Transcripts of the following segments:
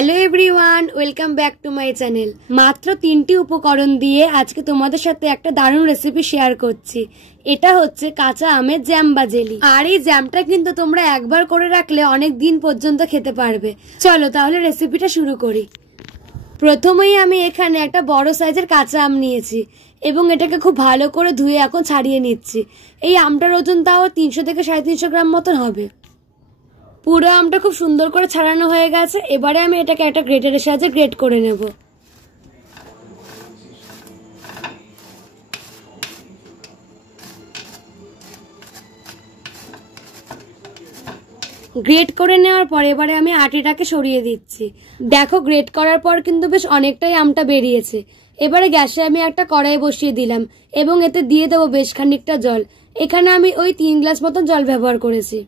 Hello everyone, welcome back to my channel. মাত্র 3টি উপকরণ দিয়ে আজকে তোমাদের সাথে একটা দারুণ রেসিপি শেয়ার করছি। এটা হচ্ছে কাঁচা আমের জ্যাম বা জেলি। আর এই জ্যামটা কিন্তু তোমরা একবার করে রাখলে অনেক দিন পর্যন্ত খেতে পারবে। চলো তাহলে রেসিপিটা শুরু করি। প্রথমেই আমি এখানে একটা বড় সাইজের কাঁচা আম নিয়েছি এবং এটাকে খুব ভালো করে ধুয়ে এখন ছাড়িয়ে নিচ্ছি। এই আমটার ওজন তাও 300 থেকে 350 গ্রাম মতন হবে। পুরো আমটা খুব সুন্দর করে ছাড়ানো হয়ে গেছে। এবারে আমি এটাকে একটা গ্রেটারের সাহায্যে গ্রেট করে নেব। গ্রেট করে নেওয়ার পর এবারে আমি আটিটাকে সরিয়ে দিচ্ছি। দেখো, গ্রেট করার পর কিন্তু বেশ অনেকটাই আমটা বেরিয়েছে। এবারে গ্যাসে আমি একটা কড়াই বসিয়ে দিলাম এবং এতে দিয়ে দেবো বেশ খানিকটা জল। এখানে আমি ওই 3 গ্লাস মতন জল ব্যবহার করেছি।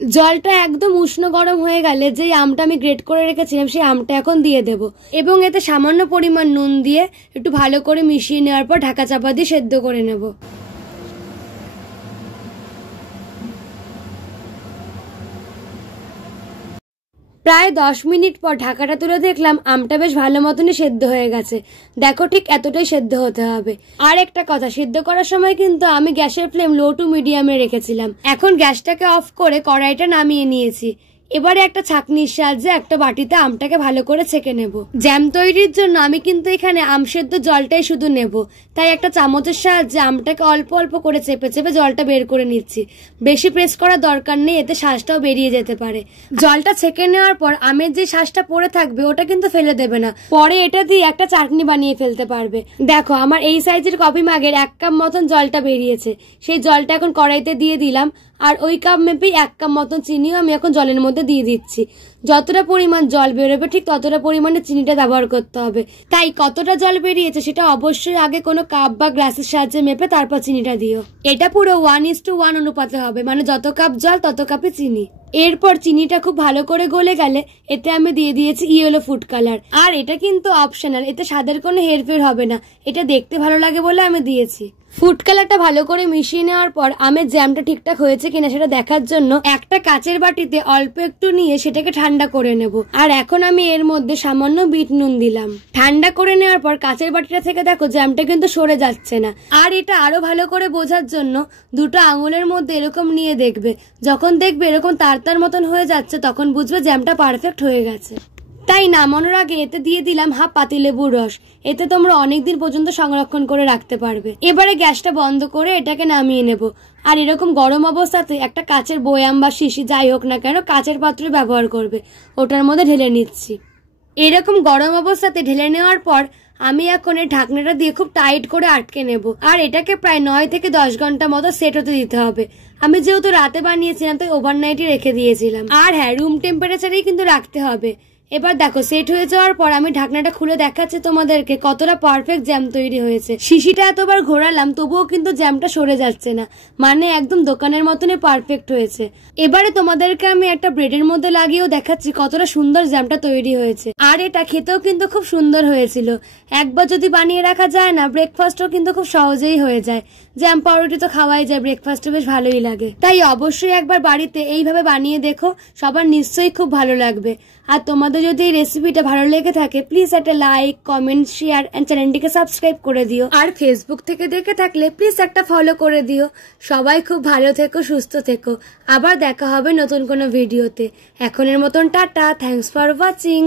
জলটা একদম উষ্ণ গরম হয়ে গেলে যেই আমটা আমি গ্রেট করে রেখেছিলাম সেই আমটা এখন দিয়ে দেব এবং এতে সামান্য পরিমাণ নুন দিয়ে একটু ভালো করে মিশিয়ে নেওয়ার পর ঢাকা চাপা দিয়ে সেদ্ধ করে নেব। প্রায় 10 মিনিট পর ঢাকাটা তুলে দেখলাম আমটা বেশ ভালো মতনই সেদ্ধ হয়ে গেছে। দেখো, ঠিক এতটাই সেদ্ধ হতে হবে। আর একটা কথা, সেদ্ধ করার সময় কিন্তু আমি গ্যাসের ফ্লেম লো টু মিডিয়ামে রেখেছিলাম। এখন গ্যাসটাকে অফ করে কড়াইটা নামিয়ে নিয়েছি। এবারে একটা ছাঁকনির সাহায্যে একটা বাটিতে আমটাকে ভালো করে ছেঁকে নেব। জ্যাম তৈরির জন্য আমি কিন্তু এখানে আম সেদ্ধ জলটাই শুধু নেব, তাই একটা চামচের সাহায্যে আমটাকে অল্প অল্প করে চেপে চেপে জলটা বের করে নিচ্ছি। বেশি প্রেস করার দরকার নেই, এতে শ্বাসটাও বেরিয়ে যেতে পারে। জলটা ছেঁকে নেওয়ার পর আমের যে শ্বাসটা পড়ে থাকবে ওটা কিন্তু ফেলে দেবে না, পরে এটা দিয়ে একটা চাটনি বানিয়ে ফেলতে পারবে। দেখো, আমার এই সাইজের কফি মাগের 1 কাপ মতন জলটা বেরিয়েছে। সেই জলটা এখন কড়াইতে দিয়ে দিলাম আর ওই কাপ মেপেই 1 কাপ মতন চিনিও আমি এখন জলের মধ্যে দিয়ে দিচ্ছি। যতটা পরিমাণ জল বেরোবে ঠিক ততটা পরিমাণে চিনিটা ব্যবহার করতে হবে। তাই কতটা জল বেরিয়েছে সেটা অবশ্যই আগে কোনো কাপ বা গ্লাসের সাহায্যে মেপে তারপর চিনিটা দিও। এটা পুরো 1:1 অনুপাতে হবে, মানে যত কাপ জল তত কাপে চিনি। এরপর চিনিটা খুব ভালো করে গলে গেলে এতে আমি দিয়ে দিয়েছি ইয়েলো ফুড কালার। আর এটা কিন্তু অপশনাল, এতে স্বাদের কোনো হেরফের হবে না, এটা দেখতে ভালো লাগে বলে আমি দিয়েছি। ফুড কালারটা ভালো করে মিশিয়ে নেওয়ার পর আমের জ্যামটা ঠিকঠাক হয়েছে কিনা সেটা দেখার জন্য একটা কাচের বাটিতে অল্প একটু নিয়ে সেটাকে ঠান্ডা করে নেব। আর এখন আমি এর মধ্যে সামান্য বিট নুন দিলাম। ঠান্ডা করে নেওয়ার পর কাচের বাটিটা থেকে দেখো জ্যামটা কিন্তু সরে যাচ্ছে না। আর এটা আরো ভালো করে বোঝার জন্য দুটো আঙুলের মধ্যে এরকম নিয়ে দেখবে। যখন দেখবে এরকম তার মতন হয়ে যাচ্ছে তখন বুঝবে জ্যামটা পারফেক্ট হয়ে গেছে। তাই নামানোর আগে এতে দিয়ে দিলাম হাফ পাতিলেবুর রস। এতে তোমরা অনেকদিন পর্যন্ত সংরক্ষণ করে রাখতে পারবে। এবারে গ্যাসটা বন্ধ করে এটাকে নামিয়ে নেব। আর এরকম গরম অবস্থাতে একটা কাচের বয়াম বা শিশি যাই হোক না কেন কাচের পাত্রে ব্যবহার করবে। ওটার মধ্যে ঢেলে নিচ্ছি। এরকম গরম অবস্থাতে ঢেলে নেওয়ার পর আমি এখন এই ঢাকনাটা দিয়ে খুব টাইট করে আটকে নেব। আর এটাকে প্রায় 9 থেকে 10 ঘন্টা মতো সেট হতে দিতে হবে। আমি যেহেতু রাতে বানিয়েছিলাম তাই ওভারনাইটই রেখে দিয়েছিলাম। আর হ্যাঁ, রুম টেম্পারেচারেই কিন্তু রাখতে হবে। এবার দেখো, সেট হয়ে যাওয়ার পর আমি ঢাকনাটা খুলে দেখাচ্ছি তোমাদেরকে কতটা পারফেক্ট জ্যাম তৈরি হয়েছে। শিশিটা এতবার ঘোরালাম তবুও কিন্তু জ্যামটা সরে যাচ্ছে না, মানে একদম দোকানের মতনই পারফেক্ট হয়েছে। এবারে তোমাদেরকে আমি একটা ব্রেডের মধ্যে লাগিয়েও দেখাচ্ছি কতটা সুন্দর জ্যামটা তৈরি হয়েছে। আর এটা খেতেও কিন্তু খুব সুন্দর হয়েছিল। একবার যদি বানিয়ে রাখা যায় না, ব্রেকফাস্টও কিন্তু খুব সহজেই হয়ে যায়। জ্যাম পাউরুটি তো খাওয়াই যায়, ব্রেকফাস্টে বেশ ভালোই লাগে। তাই অবশ্যই একবার বাড়িতে এইভাবে বানিয়ে দেখো, সবার নিশ্চয়ই খুব ভালো লাগবে। আর তোমাদের যদি এই রেসিপিটা ভালো লেগে থাকে প্লিজ একটা লাইক, কমেন্ট, শেয়ার এন্ড চ্যানেলটিকে সাবস্ক্রাইব করে দিও। আর ফেসবুক থেকে দেখে থাকলে প্লিজ একটা ফলো করে দিও। সবাই খুব ভালো থেকো, সুস্থ থেকো। আবার দেখা হবে নতুন কোনো ভিডিওতে। এখনের মতন টাটা, থ্যাঙ্কস ফর ওয়াচিং।